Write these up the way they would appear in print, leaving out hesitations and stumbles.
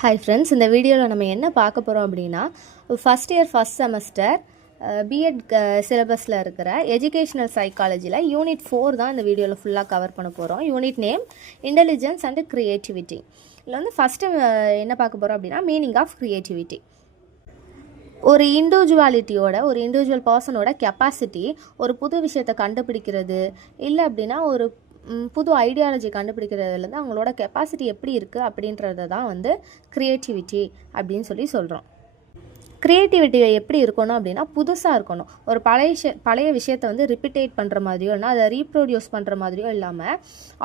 Hi friends, இந்த வீடியோவில் நம்ம என்ன பார்க்க போகிறோம் அப்படின்னா, first year first semester BEd சிலபஸில் இருக்கிற எஜுகேஷ்னல் சைக்காலஜியில் யூனிட் 4 தான் இந்த வீடியோவில் ஃபுல்லாக கவர் பண்ண போகிறோம். Unit name intelligence and creativity. இதில் வந்து ஃபஸ்ட்டு என்ன பார்க்க போகிறோம் அப்படின்னா, மீனிங் ஆஃப் க்ரியேட்டிவிட்டி. ஒரு இண்டிவிஜுவல் பர்சனோட கெப்பாசிட்டி ஒரு புது விஷயத்தை கண்டுபிடிக்கிறது, இல்லை அப்படின்னா ஒரு புது ஐடியாலஜி கண்டுபிடிக்கிறதுலேருந்து அவங்களோட கெப்பாசிட்டி எப்படி இருக்குது அப்படின்றத தான் வந்து க்ரியேட்டிவிட்டி அப்படின்னு சொல்கிறோம். க்ரியேட்டிவிட்டி எப்படி இருக்கணும் அப்படின்னா, புதுசாக இருக்கணும். ஒரு பழைய விஷயத்தை வந்து ரிப்பீட்டேட் பண்ணுற மாதிரியோ இல்லைனா அதை ரீப்ரொடியூஸ் பண்ணுற மாதிரியோ இல்லாமல்,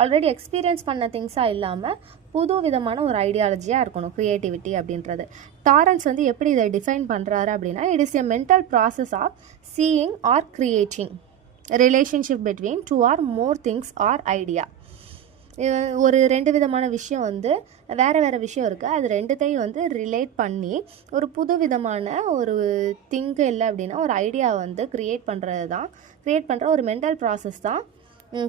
ஆல்ரெடி எக்ஸ்பீரியன்ஸ் பண்ண திங்ஸாக இல்லாமல் புது விதமான ஒரு ஐடியாலஜியாக இருக்கணும் க்ரியேட்டிவிட்டி அப்படின்றது. டாரன்ஸ் வந்து எப்படி இதை டிஃபைன் பண்ணுறாரு அப்படின்னா, it is a mental process of seeing or creating relationship between two or more things or idea. ஒரு ரெண்டு விதமான விஷயம் வந்து வேறு விஷயம் இருக்குது, அது ரெண்டுத்தையும் வந்து ரிலேட் பண்ணி ஒரு புது விதமான ஒரு திங்க் இல்லை அப்படின்னா ஒரு ஐடியா வந்து க்ரியேட் பண்ணுற ஒரு மென்டல் ப்ராசஸ் தான்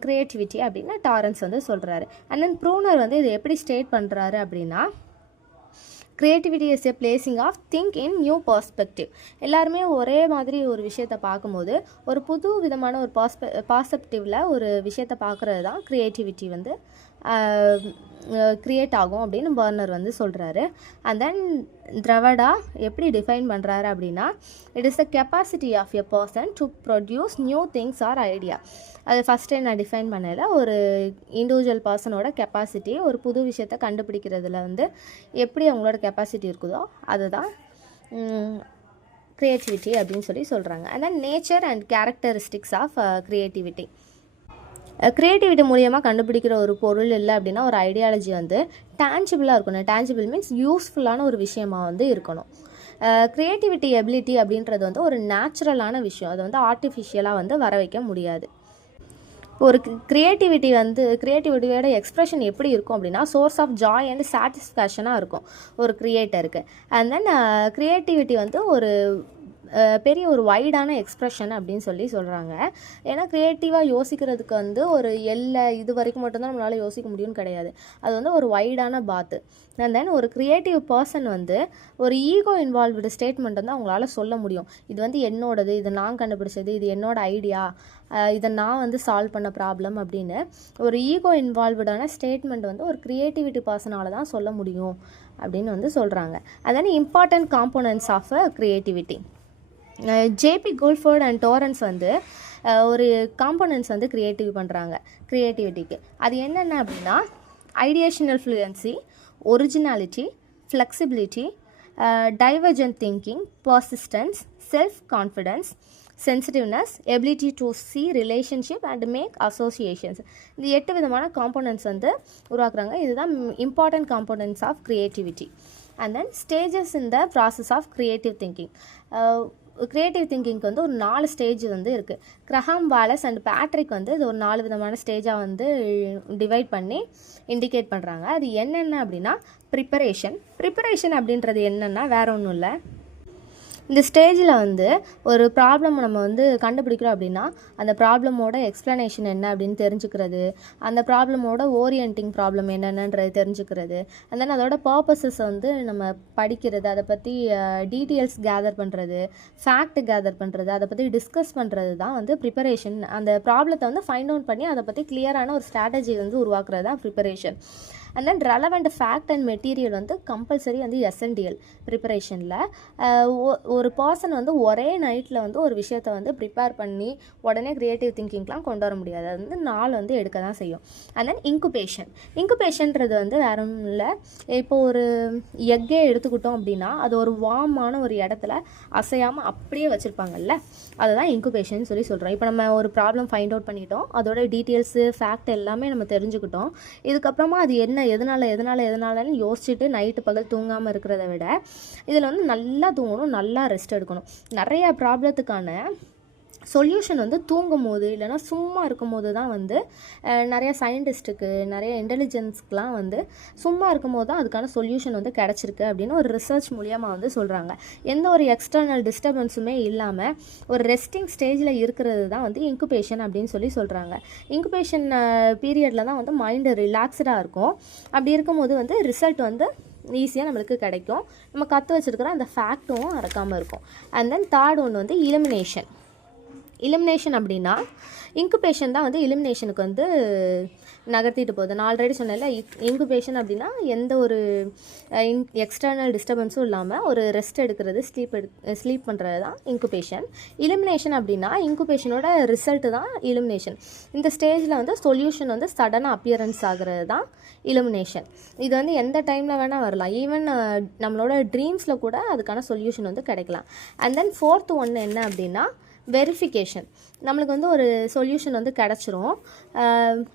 க்ரியேட்டிவிட்டி அப்படின்னு டாரன்ஸ் வந்து சொல்கிறாரு. அண்ட் தென் ப்ரூனர் வந்து இது எப்படி ஸ்டேட் பண்ணுறாரு அப்படின்னா, creativity is a placing of think in new perspective. எல்லாருமே ஒரே மாதிரி ஒரு விஷயத்தை பார்க்கும்போது ஒரு புது விதமான ஒரு பாசெப்டிவில் ஒரு விஷயத்தை பார்க்குறது தான் க்ரியேட்டிவிட்டி வந்து க்ரியேட் ஆகும் அப்படின்னு பர்னர் வந்து சொல்கிறாரு. அண்ட் தென் திரவடா எப்படி டிஃபைன் பண்ணுறாரு அப்படின்னா, it is the capacity of a person to produce new things or idea. அது ஃபஸ்ட்டே நான் டிஃபைன் பண்ணல. ஒரு இண்டிவிஜுவல் பர்சனோட கெப்பாசிட்டி ஒரு புது விஷயத்தை கண்டுபிடிக்கிறதுல வந்து எப்படி அவங்களோட கெப்பாசிட்டி இருக்குதோ அதுதான் க்ரியேட்டிவிட்டி அப்படின்னு சொல்கிறாங்க. And then nature and characteristics of creativity. Creativity மூலியமாக கண்டுபிடிக்கிற ஒரு பொருள் இல்லை அப்படின்னா ஒரு ஐடியாலஜி வந்து டேஞ்சிபிளாக இருக்கணும். டேஞ்சிபிள் மீன்ஸ் யூஸ்ஃபுல்லான ஒரு விஷயமாக வந்து இருக்கணும். க்ரியேட்டிவிட்டி எபிலிட்டி அப்படின்றது வந்து ஒரு நேச்சுரலான விஷயம், அதை வந்து ஆர்டிஃபிஷியலாக வந்து வர வைக்க முடியாது. ஒரு க்ரியேட்டிவிட்டியோட எக்ஸ்ப்ரெஷன் எப்படி இருக்கும் அப்படின்னா, சோர்ஸ் ஆஃப் ஜாய் அண்ட் சாட்டிஸ்ஃபேக்ஷனாக இருக்கும் ஒரு க்ரியேட்டருக்கு. அண்ட் தென் க்ரியேட்டிவிட்டி வந்து ஒரு பெரிய ஒரு வைடான எக்ஸ்ப்ரெஷன் அப்படின்னு சொல்கிறாங்க. ஏன்னா க்ரியேட்டிவாக யோசிக்கிறதுக்கு வந்து ஒரு இது வரைக்கும் மட்டும்தான் நம்மளால் யோசிக்க முடியும்னு கிடையாது. அது வந்து ஒரு வைடான பாத்து. அண்ட் தென் ஒரு க்ரியேட்டிவ் பர்சன் வந்து ஒரு ஈகோ இன்வால்வ்டு ஸ்டேட்மெண்ட் வந்து அவங்களால சொல்ல முடியும். இது வந்து என்னோடது, இது நான் கண்டுபிடிச்சது, இது என்னோட ஐடியா, இதை நான் வந்து சால்வ் பண்ண ப்ராப்ளம் அப்படின்னு ஒரு ஈகோ இன்வால்வ்டான ஸ்டேட்மெண்ட் வந்து ஒரு க்ரியேட்டிவிட்டி பர்சனால் தான் சொல்ல முடியும் அப்படின்னு வந்து சொல்கிறாங்க. அதான் important components of creativity. JP Guilford and Torrance வந்து ஒரு காம்போனன்ட்ஸ் வந்து க்ரியேட்டிவிட்டிக்கு. அது என்னென்ன அப்படின்னா, ideational fluency, originality, flexibility, divergent thinking, persistence, self confidence, sensitiveness, ability to see relationship and make associations. இந்த 8 விதமான காம்போனன்ட்ஸ் வந்து உருவாக்குறாங்க. இதுதான் important components of creativity. And then stages in the process of creative thinking. Creative திங்கிங்க்கு வந்து ஒரு 4 stage வந்து இருக்குது. கிரஹாம் வாலஸ் அண்ட் பேட்ரிக் வந்து இது ஒரு 4 விதமான ஸ்டேஜாக வந்து டிவைட் பண்ணி இண்டிகேட் பண்ணுறாங்க. அது என்னென்ன அப்படின்னா, ப்ரிப்பரேஷன் அப்படின்றது என்னென்னா வேற ஒன்றும் இல்லை. இந்த ஸ்டேஜில் வந்து ஒரு ப்ராப்ளம் நம்ம வந்து கண்டுபிடிக்கிறோம் அப்படின்னா அந்த ப்ராப்ளமோட எக்ஸ்ப்ளனேஷன் என்ன அப்படின்னு தெரிஞ்சுக்கிறது, அந்த ப்ராப்ளமோட ஓரியன்டிங் ப்ராப்ளம் என்னென்னன்றது தெரிஞ்சுக்கிறது, அண்ட் தென் அதோட பர்பஸஸ் வந்து நம்ம படிக்கிறது, அதை பற்றி டீட்டெயில்ஸ் கேதர் பண்ணுறது, ஃபேக்ட் கேதர் பண்ணுறது, அதை பற்றி டிஸ்கஸ் பண்ணுறது தான் வந்து ப்ரிப்பரேஷன். அந்த ப்ராப்ளத்தை வந்து ஃபைண்ட் அவுட் பண்ணி அதை பற்றி கிளியரான ஒரு ஸ்ட்ராட்டஜி வந்து உருவாக்குறது தான் preparation. And then relevant fact and material வந்து கம்பல்சரி வந்து எசென்டியல் ப்ரிப்பரேஷனில். ஒரு பர்சன் வந்து ஒரே நைட்டில் வந்து ஒரு விஷயத்தை வந்து ப்ரிப்பேர் பண்ணி உடனே க்ரியேட்டிவ் திங்கிங்லாம் கொண்டு வர முடியாது. அது வந்து நாள் வந்து எடுக்க தான் செய்யும். அண்ட் தென் இன்குபேஷன்றது வந்து வேற ஒன்றும் இல்லை. இப்போ ஒரு எக்கே எடுத்துக்கிட்டோம் அப்படின்னா அது ஒரு வார்மான ஒரு இடத்துல அசையாமல் அப்படியே வச்சுருப்பாங்கல்ல, அதுதான் இன்குபேஷன் சொல்கிறோம். இப்போ நம்ம ஒரு ப்ராப்ளம் ஃபைண்ட் அவுட் பண்ணிட்டோம், அதோட டீட்டெயில்ஸு ஃபேக்ட் எல்லாமே நம்ம தெரிஞ்சுக்கிட்டோம். இதுக்கப்புறமா அது என்ன எதனாலன்னு யோசிச்சுட்டு நைட்டு பகல் தூங்காமல் இருக்கிறத விட இதில் வந்து நல்லா தூங்கணும், நல்லா ரெஸ்ட் எடுக்கணும். நிறையா ப்ராப்ளத்துக்கான சொல்யூஷன் வந்து தூங்கும் போது இல்லைனா சும்மா இருக்கும் போது தான் வந்து நிறைய சயின்டிஸ்ட்டுக்கு, நிறைய இன்டெலிஜென்ஸ்க்கெலாம் வந்து சும்மா இருக்கும் போது தான் அதுக்கான சொல்யூஷன் வந்து கிடச்சிருக்கு அப்படின்னு ஒரு ரிசர்ச் மூலியமாக வந்து சொல்கிறாங்க. எந்த ஒரு எக்ஸ்டர்னல் டிஸ்டர்பன்ஸுமே இல்லாமல் ஒரு ரெஸ்டிங் ஸ்டேஜில் இருக்கிறது தான் வந்து இன்குபேஷன் அப்படின்னு சொல்கிறாங்க. இன்குபேஷன் பீரியடில் தான் வந்து மைண்டு ரிலாக்ஸ்டாக இருக்கும். அப்படி இருக்கும்போது வந்து ரிசல்ட் வந்து ஈஸியாக நம்மளுக்கு கிடைக்கும். நம்ம கற்று வச்சுருக்கிற அந்த ஃபேக்ட்டும் மறக்காமல் இருக்கும். அண்ட் தென் தேர்ட் ஒன்று வந்து இலிமினேஷன் அப்படின்னா இன்குபேஷன் தான் வந்து இலிமினேஷனுக்கு வந்து நகர்த்திட்டு போகுது. நான் ஆல்ரெடி சொன்னேன்ல, இன்குபேஷன் அப்படின்னா எந்த ஒரு எக்ஸ்டர்னல் டிஸ்டர்பன்ஸும் இல்லாமல் ஒரு ரெஸ்ட் எடுக்கிறது, ஸ்லீப் பண்ணுறது தான் இன்குபேஷன். இலிமினேஷன் அப்படின்னா இன்குபேஷனோட ரிசல்ட்டு தான் இலிமினேஷன். இந்த ஸ்டேஜில் வந்து சொல்யூஷன் வந்து சடனாக அப்பியரன்ஸ் ஆகிறது தான் இலிமினேஷன். இது வந்து எந்த டைமில் வேணால் வரலாம். ஈவன் நம்மளோட ட்ரீம்ஸில் கூட அதுக்கான சொல்யூஷன் வந்து கிடைக்கலாம். அண்ட் தென் ஃபோர்த் ஒன்று என்ன அப்படின்னா வெரிஃபிகேஷன். நம்மளுக்கு வந்து ஒரு சொல்யூஷன் வந்து கிடச்சிரும்,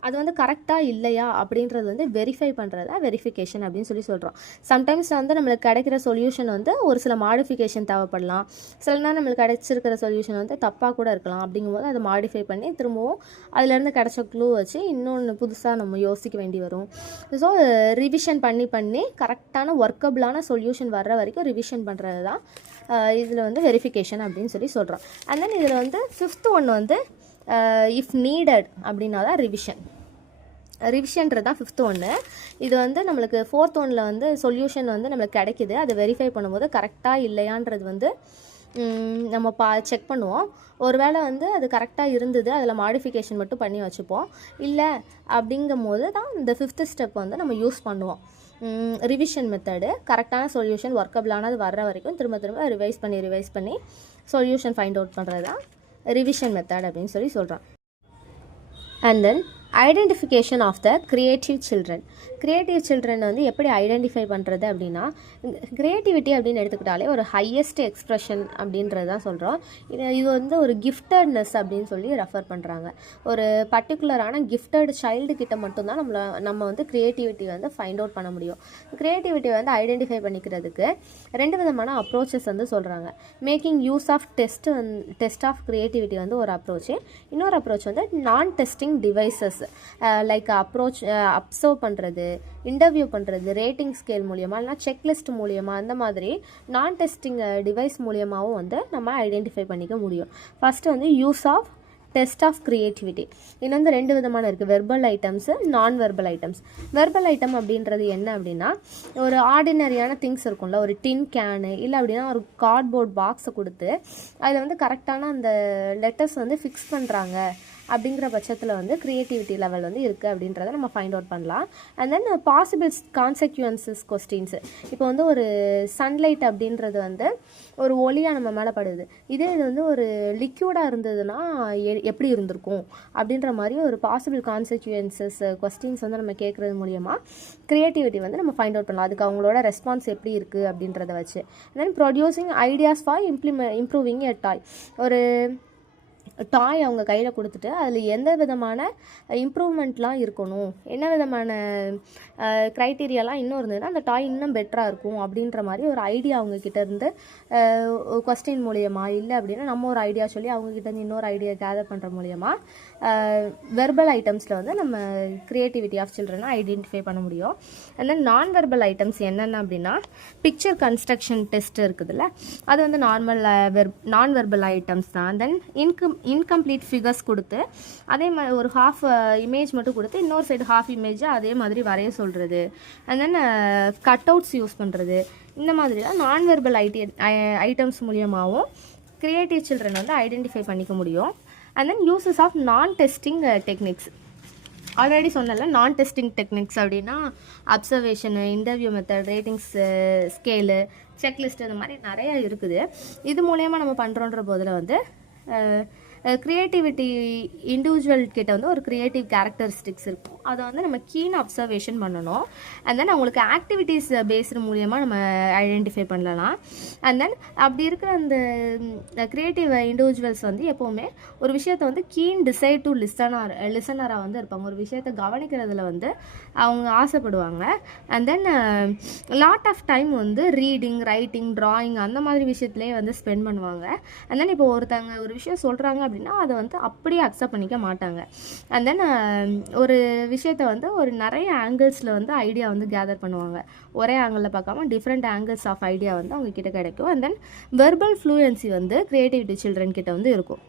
அது வந்து கரெக்டாக இல்லையா அப்படின்றது வந்து வெரிஃபை பண்ணுறதா வெரிஃபிகேஷன் அப்படின்னு சொல்கிறோம். சம்டைம்ஸ் வந்து நம்மளுக்கு கிடைக்கிற சொல்யூஷன் வந்து ஒரு சில மாடிஃபிகேஷன் தேவைப்படலாம். சில நேரம் நம்மளுக்கு கிடைச்சிருக்கிற சொல்யூஷன் வந்து தப்பாக கூட இருக்கலாம். அப்படிங்கும்போது அதை மாடிஃபை பண்ணி திரும்பவும் அதிலேருந்து கிடைச்ச க்ளூ வச்சு இன்னொன்று புதுசாக நம்ம யோசிக்க வேண்டி வரும். ஸோ ரிவிஷன் பண்ணி கரெக்டான ஒர்க்கபிளான சொல்யூஷன் வர்ற வரைக்கும் ரிவிஷன் பண்ணுறது தான் இதில் வந்து வெரிஃபிகேஷன் அப்படின்னு சொல்கிறோம். அண்ட் தென் இதில் வந்து ஃபிஃப்த் ஒன்று வந்து இஃப் நீடட் அப்படின்னா தான் ரிவிஷன்றது தான் ஃபிஃப்த் ஒன்று. இது வந்து நம்மளுக்கு ஃபோர்த் ஒன்னில் வந்து சொல்யூஷன் வந்து நம்மளுக்கு கிடைக்கிது, அதை வெரிஃபை பண்ணும்போது கரெக்டாக இல்லையான்றது வந்து நம்ம செக் பண்ணுவோம். ஒருவேளை வந்து அது கரெக்டாக இருந்தது, அதில் மாடிஃபிகேஷன் மட்டும் பண்ணி வச்சுப்போம். இல்லை அப்படிங்கும் போது தான் இந்த ஃபிஃப்த்து ஸ்டெப் வந்து நம்ம யூஸ் பண்ணுவோம். ரிவிஷன் மெத்தடு கரெக்டான சொல்யூஷன் ஒர்க்கபிளானது வர்ற வரைக்கும் திரும்ப ரிவைஸ் பண்ணி சொல்யூஷன் ஃபைண்ட் அவுட் பண்ணுறது தான் ரிவிஷன் மெத்தட் அப்படின்னு சொல்கிறோம். And then identification of the creative children வந்து எப்படி ஐடென்டிஃபை பண்ணுறது அப்படின்னா, க்ரியேட்டிவிட்டி அப்படின்னு எடுத்துக்கிட்டாலே ஒரு ஹையஸ்ட் எக்ஸ்ப்ரெஷன் அப்படின்றது தான் சொல்கிறோம். இது வந்து ஒரு கிஃப்டட்னஸ் அப்படின்னு ரெஃபர் பண்ணுறாங்க. ஒரு பர்டிகுலரான கிஃப்டட் சைல்டுக்கிட்ட மட்டும்தான் நம்ம வந்து க்ரியேட்டிவிட்டி வந்து ஃபைண்ட் அவுட் பண்ண முடியும். க்ரியேட்டிவிட்டி வந்து ஐடென்டிஃபை பண்ணிக்கிறதுக்கு 2 விதமான அப்ரோச்சஸ் வந்து சொல்கிறாங்க. Making use of test of creativity வந்து ஒரு அப்ரோச்சு. இன்னொரு அப்ரோச் வந்து நான் டெஸ்டிங் டிவைசஸ் லைக் அப்சர்வ் பண்ணுறது, இன்டர்வியூ பண்ணுறது, ரேட்டிங் ஸ்கேல் மூலியமாக இல்லைனா செக்லிஸ்ட் மூலியமாக, அந்த மாதிரி நான் டெஸ்டிங் டிவைஸ் மூலியமாகவும் வந்து நம்ம ஐடென்டிஃபை பண்ணிக்க முடியும். ஃபஸ்ட்டு வந்து use of test of creativity. இது வந்து 2 விதமான இருக்குது, வெர்பல் ஐட்டம்ஸு, நான் வெர்பல் ஐட்டம்ஸ். வெர்பல் ஐட்டம் அப்படின்றது என்ன அப்படின்னா, ஒரு ஆர்டினரியான திங்ஸ் இருக்கும்ல, ஒரு டின் கேனு இல்லை அப்படின்னா ஒரு கார்ட்போர்ட் பாக்ஸை கொடுத்து அதில் வந்து கரெக்டான அந்த லெட்டர்ஸ் வந்து ஃபிக்ஸ் பண்ணுறாங்க அப்படிங்கிற பட்சத்தில் வந்து க்ரியேட்டிவிட்டி லெவல் வந்து இருக்குது அப்படின்றத நம்ம ஃபைண்ட் அவுட் பண்ணலாம். And then possible consequences questions. இப்போ வந்து ஒரு சன்லைட் அப்படின்றது வந்து ஒரு ஒளியாக நம்ம மேலே படுது, இது வந்து ஒரு லிக்யூடாக இருந்ததுன்னா எப்படி இருந்திருக்கும் அப்படின்ற மாதிரி ஒரு பாசிபிள் கான்செக்வன்சஸ் கொஸ்டின்ஸ் வந்து நம்ம கேட்குறது மூலியமாக க்ரியேட்டிவிட்டி வந்து நம்ம ஃபைண்ட் அவுட் பண்ணலாம். அதுக்கு அவங்களோட ரெஸ்பான்ஸ் எப்படி இருக்குது அப்படின்றத வச்சு. தென் ப்ரொடியூசிங் ஐடியாஸ் ஃபார் இம்ப்ரூவிங் எ டாய். ஒரு டாய் அவங்க கையில் கொடுத்துட்டு அதில் எந்த விதமான இம்ப்ரூவ்மெண்ட்லாம் இருக்கணும், என்ன விதமான க்ரைட்டீரியாலாம் இன்னும் இருந்ததுன்னா அந்த டாய் இன்னும் பெட்டராக இருக்கும் அப்படின்ற மாதிரி ஒரு ஐடியா அவங்கக்கிட்ட இருந்து கொஸ்டின் மூலியமாக, இல்லை அப்படின்னா நம்ம ஒரு ஐடியா சொல்லி அவங்கக்கிட்டேருந்து இன்னொரு ஐடியா கேதர் பண்ணுற மூலியமாக வெர்பல் ஐட்டம்ஸில் வந்து நம்ம க்ரியேட்டிவிட்டி ஆஃப் சில்ட்ரனை ஐடென்டிஃபை பண்ண முடியும். அண்ட் தென் நான் வெர்பல் ஐட்டம்ஸ் என்னென்ன அப்படின்னா, பிக்சர் கன்ஸ்ட்ரக்ஷன் டெஸ்ட் இருக்குதுல்ல, அது வந்து நான் வெர்பல் ஐட்டம்ஸ் தான். தென் இன்கம்ப்ளீட் ஃபிகர்ஸ் கொடுத்து அதே மாதிரி ஒரு ஹாஃப் இமேஜ் மட்டும் கொடுத்து இன்னொரு சைடு ஹாஃப் இமேஜை அதே மாதிரி வரைய சொல்கிறது. And then cut outs use பண்ணுறது. இந்த மாதிரிலாம் நான் வெர்பல் ஐட்டம்ஸ் மூலியமாகவும் க்ரியேட்டிவ் சில்ட்ரன் வந்து ஐடென்டிஃபை பண்ணிக்க முடியும். And then uses of non testing techniques. Already சொன்னல, நான் டெஸ்டிங் டெக்னிக்ஸ் அப்படின்னா observation, interview method, ratings scale, checklist, இந்த மாதிரி நிறையா இருக்குது. இது மூலயமா நம்ம பண்ணுறோன்ற போதில் வந்து க்ரியேட்டிவிட்டி இண்டிவிஜுவல் கிட்ட வந்து ஒரு க்ரியேட்டிவ் கேரக்டரிஸ்டிக்ஸ் இருக்கும். அதை வந்து நம்ம கீன் அப்சர்வேஷன் பண்ணணும். அண்ட் தென் அவங்களுக்கு ஆக்டிவிட்டீஸ் பேஸ்டு மூலியமாக நம்ம ஐடென்டிஃபை பண்ணலாம். அண்ட் தென் அப்படி இருக்கிற அந்த க்ரியேட்டிவ் இண்டிவிஜுவல்ஸ் வந்து எப்போவுமே ஒரு விஷயத்தை வந்து கீன் டிசைட் டு லிசனராக வந்து இருப்பாங்க. ஒரு விஷயத்தை கவனிக்கிறதுல வந்து அவங்க ஆசைப்படுவாங்க. And then lot of time வந்து ரீடிங், ரைட்டிங், ட்ராயிங் அந்த மாதிரி விஷயத்துலேயே வந்து ஸ்பெண்ட் பண்ணுவாங்க. அண்ட் தென் இப்போ ஒருத்தவங்க ஒரு விஷயம் சொல்கிறாங்க அப்படின்னா அதை வந்து அப்படியே அக்செப்ட் பண்ணிக்க மாட்டாங்க. அண்ட் தென் ஒரு விஷயத்தை வந்து ஒரு நிறைய ஆங்கிள்ஸில் வந்து ஐடியா வந்து கேதர் பண்ணுவாங்க. ஒரே ஆங்கிளில் பார்க்காம டிஃப்ரெண்ட் ஆங்கிள்ஸ் ஆஃப் ஐடியா வந்து அவங்க கிட்ட கிடைக்கும். அண்ட் தென் வெர்பல் ஃப்ளூயன்சி வந்து க்ரியேட்டிவிட்டி சில்ட்ரன் கிட்ட வந்து இருக்கும்.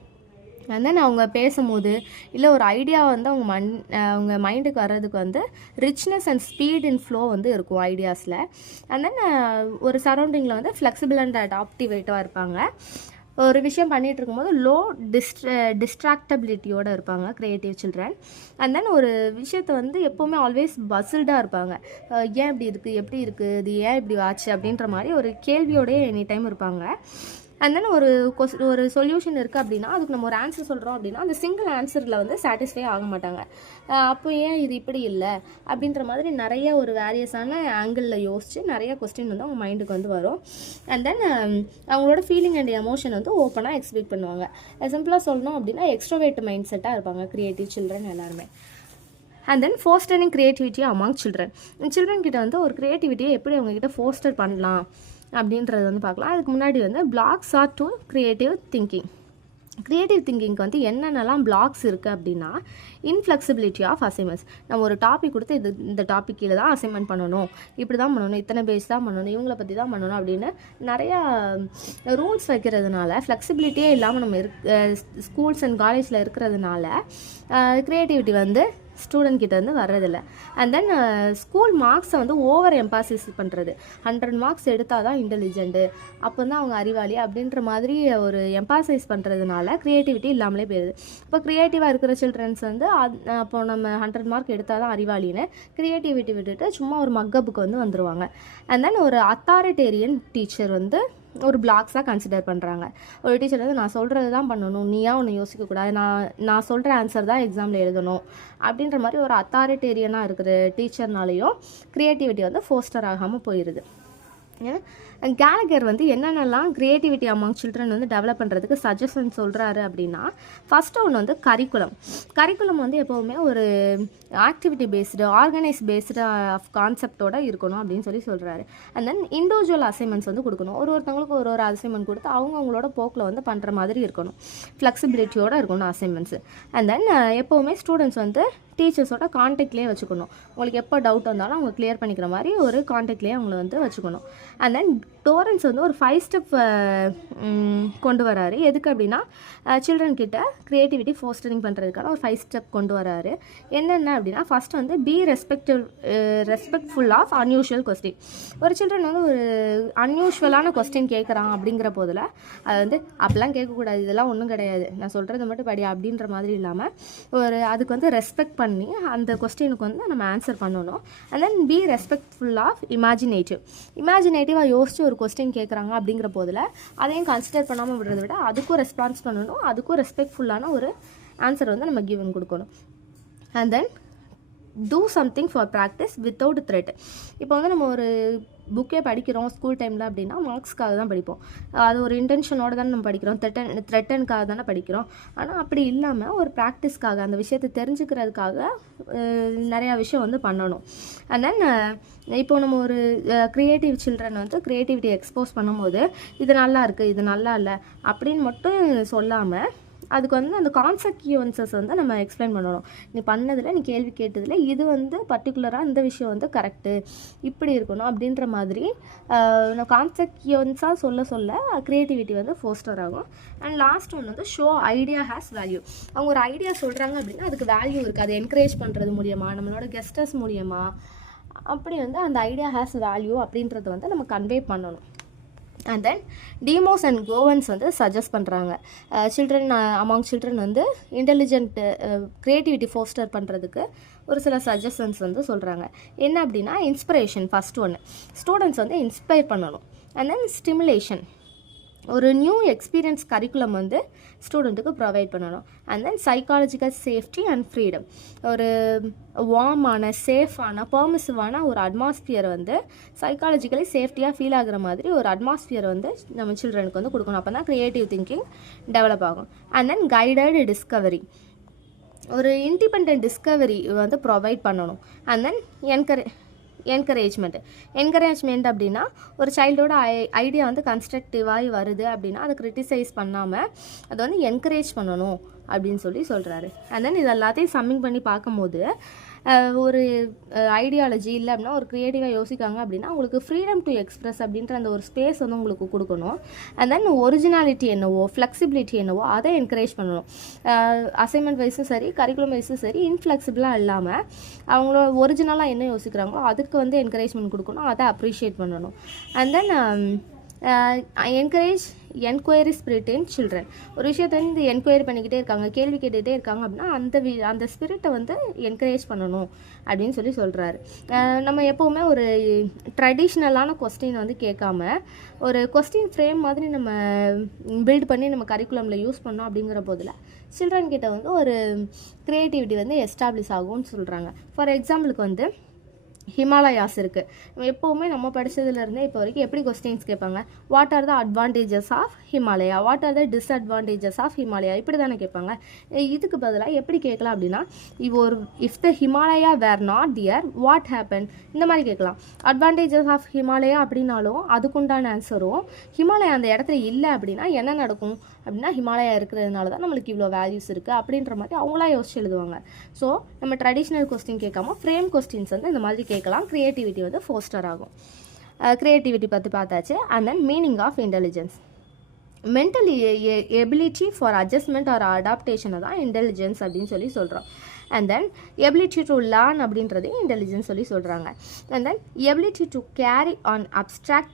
அண்ட் தென் அவங்க பேசும்போது இல்லை ஒரு ஐடியா வந்து அவங்க மைண்டுக்கு வர்றதுக்கு வந்து richness and speed in flow வந்து இருக்கும் ஐடியாஸில். அண்ட் தென் ஒரு சரௌண்டிங்கில் வந்து ஃப்ளெக்சிபிள் அண்ட் அடாப்டிவேட்டாக இருப்பாங்க. ஒரு விஷயம் பண்ணிகிட்டு இருக்கும்போது லோ டிஸ்ட்ராக்டபிலிட்டியோடு இருப்பாங்க க்ரியேட்டிவ் சில்ட்ரன். அண்ட் தென் ஒரு விஷயத்தை வந்து எப்போவுமே ஆல்வேஸ் பசில்டாக இருப்பாங்க. ஏன் இப்படி இருக்குது, எப்படி இருக்குது, இது ஏன் இப்படி ஆச்சு அப்படின்ற மாதிரி ஒரு கேள்வியோடய எனி டைம் இருப்பாங்க. அண்ட் தென் ஒரு சொல்யூஷன் இருக்குது அப்படின்னா அதுக்கு நம்ம ஒரு ஆன்சர் சொல்கிறோம் அப்படின்னா அந்த சிங்கிள் ஆன்சரில் வந்து சாட்டிஸ்ஃபை ஆக மாட்டாங்க. அப்போ ஏன் இது இப்படி இல்லை அப்படின்ற மாதிரி நிறைய ஒரு வேரியஸான ஆங்கிளில் யோசித்து நிறைய கொஸ்டின் வந்து அவங்க மைண்டுக்கு வந்து வரும். அண்ட் தென் அவங்களோட ஃபீலிங் அண்ட் எமோஷன் வந்து ஓப்பனாக எக்ஸ்பிளைன் பண்ணுவாங்க. சிம்பிளாக சொல்லணும் அப்படின்னா எக்ஸ்ட்ரோவேட் மைண்ட் செட்டாக இருப்பாங்க க்ரியேட்டிவ் சில்ட்ரன் எல்லாருமே. And then fostering creativity among children. Children கிட்ட வந்து ஒரு க்ரியேட்டிவிட்டியை எப்படி அவங்கக்கிட்ட ஃபோஸ்டர் பண்ணலாம் அப்படின்றது வந்து பார்க்கலாம். அதுக்கு முன்னாடி வந்து blocks or to creative thinking. Creative திங்கிங்க்கு வந்து என்னென்னலாம் பிளாக்ஸ் இருக்குது அப்படின்னா இன்ஃப்ளெக்சிபிலிட்டி ஆஃப் அசைன்மெண்ட்ஸ். நம்ம ஒரு டாபிக் கொடுத்து இந்த டாபிக் கீழே தான் அசைன்மெண்ட் பண்ணணும், இப்படி தான் பண்ணணும், இத்தனை பேஸ் தான் பண்ணணும், இவங்கள பற்றி தான் பண்ணணும் அப்படின்னு நிறையா ரூல்ஸ் வைக்கிறதுனால ஃப்ளெக்சிபிலிட்டியே இல்லாமல் நம்ம ஸ்கூல்ஸ் அண்ட் காலேஜில் இருக்கிறதுனால க்ரியேட்டிவிட்டி வந்து ஸ்டூடெண்ட் கிட்ட வந்து வர்றதில்ல. அண்ட் தென் ஸ்கூல் மார்க்ஸை வந்து ஓவர் எம்பாசிஸ் பண்ணுறது. 100 மார்க்ஸ் எடுத்தால் தான் இன்டெலிஜென்ட்டு, அப்போ தான் அவங்க அறிவாளி அப்படின்ற மாதிரி ஒரு எம்பாசைஸ் பண்ணுறதுனால க்ரியேட்டிவிட்டி இல்லாமலே போயிடுது. இப்போ க்ரியேட்டிவாக இருக்கிற சில்ட்ரன்ஸ் வந்து அப்போ நம்ம 100 மார்க் எடுத்தால் தான் அறிவாளின்னு க்ரியேட்டிவிட்டி விட்டுட்டு சும்மா ஒரு மக்கப்புக்கு வந்து வந்துடுவாங்க. அண்ட் தென் ஒரு அத்தாரிட்டேரியன் டீச்சர் வந்து ஒரு பிளாக்ஸாக கன்சிடர் பண்ணுறாங்க. ஒரு டீச்சர் வந்து நான் சொல்கிறது தான் பண்ணணும், நீயா ஒன்று யோசிக்கக்கூடாது, நான் சொல்கிற ஆன்சர் தான் எக்ஸாமில் எழுதணும் அப்படின்ற மாதிரி ஒரு அத்தாரிட்டேரியனாக இருக்கிற டீச்சர்னாலேயும் க்ரியேட்டிவிட்டி வந்து ஃபோஸ்டர் ஆகாமல் போயிடுது. கேலகர் வந்து என்னென்னலாம் க்ரியேட்டிவிட்டி அமாங் சில்ட்ரன் வந்து டெவலப் பண்ணுறதுக்கு சஜஷன் சொல்கிறாரு அப்படின்னா ஃபஸ்ட்டு ஒன்று வந்து கரிக்குலம் வந்து எப்போவுமே ஒரு activity based organise based of கான்செப்டோடு இருக்கணும் அப்படின்னு சொல்கிறாரு. அண்ட் தென் இண்டிவிஜுவல் அசைன்மெண்ட்ஸ் வந்து கொடுக்கணும். ஒருத்தவங்களுக்கு ஒரு அசைன்மெண்ட் கொடுத்து அவங்களோட போக்கில் வந்து பண்ணுற மாதிரி இருக்கணும். ஃப்ளெக்சிபிலிட்டியோடு இருக்கணும் அசைன்மெண்ட்ஸு. அண்ட் தென் எப்போவுமே ஸ்டூடெண்ட்ஸ் வந்து டீச்சர்ஸோட கான்டாக்ட்லேயே வச்சுக்கணும். உங்களுக்கு எப்போ டவுட் வந்தாலும் அவங்க கிளியர் பண்ணிக்கிற மாதிரி ஒரு கான்டாக்ட்லேயே அவங்கள வந்து வச்சுக்கணும். அண்ட் தென் டோரன்ஸ் வந்து ஒரு 5 ஸ்டெப் கொண்டு வராரு. எதுக்கு அப்படின்னா சில்ட்ரன் கிட்ட க்ரியேட்டிவிட்டி ஃபோஸ்டரிங் பண்ணுறதுக்கான ஒரு 5 ஸ்டெப் கொண்டு வராரு. என்னென்ன அப்படின்னா ஃபஸ்ட் வந்து be respectful of unusual question. ஒரு சில்ட்ரன் வந்து ஒரு அன்யூஷுவலான கொஸ்டின் கேட்குறான் அப்படிங்கிற போதில் அது வந்து அப்படிலாம் கேட்கக்கூடாது, இதெல்லாம் ஒன்றும் கிடையாது, நான் சொல்கிறது மட்டும் படி அப்படின்ற மாதிரி இல்லாமல் அதுக்கு வந்து ரெஸ்பெக்ட் பண்ணி அந்த கொஸ்டினுக்கு வந்து நம்ம ஆன்சர் பண்ணணும். And then be respectful of இமேஜினேட்டிவாக யோசிச்சு ஒரு கொஸ்டின் கேட்குறாங்க அப்படிங்கிற போதில் அதையும் கன்சிடர் பண்ணாமல் விடுறத விட அதுக்கும் ரெஸ்பான்ஸ் பண்ணணும், அதுக்கும் ரெஸ்பெக்ட்ஃபுல்லான ஒரு ஆன்சர் வந்து நம்ம கிவன் கொடுக்கணும். And then do something for practice without thread. இப்போ வந்து நம்ம ஒரு புக்கே படிக்கிறோம் ஸ்கூல் டைமில் அப்படின்னா மார்க்ஸ்க்காக தான் படிப்போம். அது ஒரு இன்டென்ஷனோடு தானே நம்ம படிக்கிறோம், த்ரெட்டனுக்காக தானே படிக்கிறோம். ஆனால் அப்படி இல்லாமல் ஒரு ப்ராக்டிஸ்க்காக அந்த விஷயத்தை தெரிஞ்சுக்கிறதுக்காக நிறையா விஷயம் வந்து பண்ணணும். அண்ட் தென் இப்போ நம்ம ஒரு க்ரியேட்டிவ் சில்ட்ரன் வந்து க்ரியேட்டிவிட்டி எக்ஸ்போஸ் பண்ணும்போது இது நல்லா இருக்குது, இது நல்லா இல்லை அப்படின்னு மட்டும் சொல்லாமல் அதுக்கு வந்து அந்த கான்செக்யூன்சஸ் வந்து நம்ம எக்ஸ்பிளைன் பண்ணணும். நீ பண்ணதில், நீ கேள்வி கேட்டதில் இது வந்து பர்டிகுலராக இந்த விஷயம் வந்து கரெக்டு, இப்படி இருக்கணும் அப்படின்ற மாதிரி நம்ம கான்செக்யூன்ஸாக சொல்ல க்ரியேட்டிவிட்டி வந்து ஃபோஸ்டர் ஆகும். அண்ட் லாஸ்ட் ஒன்று வந்து ஷோ ஐடியா ஹேஸ் வேல்யூ. அவங்க ஒரு ஐடியா சொல்கிறாங்க அப்படின்னா அதுக்கு வேல்யூ இருக்குது. அதை என்கரேஜ் பண்ணுறது மூலியமாக, நம்மளோட கெஸ்டர்ஸ் மூலியமாக அப்படி வந்து அந்த ஐடியா ஹேஸ் வேல்யூ அப்படின்றத வந்து நம்ம கன்வே பண்ணணும். அண்ட் தென் டிமோஸ் அண்ட் கோவன்ஸ் வந்து சஜஸ்ட் பண்ணுறாங்க அமாங் சில்ட்ரன் வந்து இன்டெலிஜென்ட் க்ரியேட்டிவிட்டி ஃபோஸ்டர் பண்ணுறதுக்கு ஒரு சில சஜஷன்ஸ் வந்து சொல்கிறாங்க. என்ன அப்படின்னா இன்ஸ்பிரேஷன் ஃபஸ்ட் ஒன்று, ஸ்டூடெண்ட்ஸ் வந்து இன்ஸ்பயர் பண்ணணும். அண்ட் தென் ஸ்டிமுலேஷன், ஒரு நியூ எக்ஸ்பீரியன்ஸ் கரிக்குலம் வந்து ஸ்டூடெண்ட்டுக்கு ப்ரொவைட் பண்ணணும். And then psychological safety and freedom, ஒரு வார்மான சேஃபான பெர்மிசிவான ஒரு அட்மாஸ்பியர் வந்து சைக்காலஜிக்கலி சேஃப்டியாக ஃபீல் ஆகுற மாதிரி ஒரு அட்மாஸ்பியர் வந்து நம்ம சில்ட்ரனுக்கு வந்து கொடுக்கணும். அப்போ தான் க்ரியேட்டிவ் திங்கிங் டெவலப் ஆகும். அண்ட் தென் கைடட் டிஸ்கவரி, ஒரு இண்டிபெண்ட் டிஸ்கவரி வந்து ப்ரொவைட் பண்ணணும். அண்ட் தென் என்கரேஜ்மெண்ட் அப்படின்னா ஒரு சைல்டோட ஐடியா வந்து கன்ஸ்ட்ரக்டிவாகி வருது அப்படின்னா அதை க்ரிட்டிசைஸ் பண்ணாமல் அதை வந்து என்கரேஜ் பண்ணணும் அப்படின்னு சொல்கிறாரு. அண்ட் தென் இது எல்லாத்தையும் சம்மிங் பண்ணி பார்க்கும்போது ஒரு ஐடியாலஜி இல்லை அப்படின்னா ஒரு க்ரியேட்டிவாக யோசிக்காங்க அப்படின்னா உங்களுக்கு ஃப்ரீடம் டு எக்ஸ்ப்ரெஸ் அப்படின்ற அந்த ஒரு ஸ்பேஸ் வந்து உங்களுக்கு கொடுக்கணும். அண்ட் தென் ஒரிஜினாலிட்டி என்னவோ ஃப்ளெக்சிபிலிட்டி என்னவோ அதை என்கரேஜ் பண்ணணும். அசைன்மெண்ட் வைஸும் சரி கரிக்குலம் வைஸும் சரி இன்ஃப்ளெக்சிபிளாக இல்லாமல் அவங்களோட ஒரிஜினலாக என்ன யோசிக்கிறாங்களோ அதுக்கு வந்து என்கரேஜ்மெண்ட் கொடுக்கணும், அதை அப்ரிஷியேட் பண்ணணும். And then encourage enquiry spirit in children. ஒரு விஷயத்தை வந்து என்கொயரி பண்ணிக்கிட்டே இருக்காங்க, கேள்வி கேட்டுகிட்டே இருக்காங்க அப்படின்னா அந்த ஸ்பிரிட்டை வந்து என்கரேஜ் பண்ணணும் அப்படின்னு சொல்லி சொல்கிறாரு. நம்ம எப்போவுமே ஒரு ட்ரெடிஷ்னலான கொஸ்டின் வந்து கேட்காம ஒரு கொஸ்டின் ஃப்ரேம் மாதிரி நம்ம பில்ட் பண்ணி நம்ம கரிக்குலமில் யூஸ் பண்ணோம் அப்படிங்கிற போதில் சில்ட்ரன் கிட்ட வந்து ஒரு க்ரியேட்டிவிட்டி வந்து எஸ்டாப்ளிஷ் ஆகும்னு சொல்கிறாங்க. ஃபார் எக்ஸாம்பிளுக்கு வந்து ஹிமாலயாஸ் இருக்குது. எப்போவுமே நம்ம படித்ததுலேருந்தே இப்போ வரைக்கும் எப்படி கொஸ்டின்ஸ் கேட்பாங்க, what are the advantages of Himalaya, what are the disadvantages of Himalaya, இப்படி தானே கேட்பாங்க. இதுக்கு பதிலாக எப்படி கேட்கலாம் அப்படின்னா if the Himalaya were not there what happen, இந்த மாதிரி கேட்கலாம். அட்வான்டேஜஸ் ஆஃப் ஹிமாலயா அப்படின்னாலும் அதுக்குண்டான ஆன்சரும், ஹிமாலயா அந்த இடத்துல இல்லை அப்படின்னா என்ன நடக்கும் அப்படின்னா ஹிமாலயா இருக்கிறதுனால தான் நம்மளுக்கு இவ்வளோ வேல்யூஸ் இருக்குது அப்படின்ற மாதிரி அவங்களா யோசிச்சு எழுதுவாங்க. ஸோ நம்ம ட்ரெடிஷ்னல் கொஸ்டின் கேட்காம ஃப்ரேம் கொஸ்டின்ஸ் வந்து இந்த மாதிரி கேட்கலாம். க்ரியேட்டிவிட்டி வந்து ஃபோஸ்டர் ஆகும். க்ரியேட்டிவிட்டி பற்றி பார்த்தாச்சு. And then meaning of intelligence. Mental ability for adjustment or அடாப்டேஷனை தான் இன்டெலிஜென்ஸ் அப்படின்னு சொல்லி சொல்கிறோம். And then ability to learn அப்படின்றது இன்டெலிஜென்ஸ் சொல்லி சொல்கிறாங்க. And then ability to carry on abstract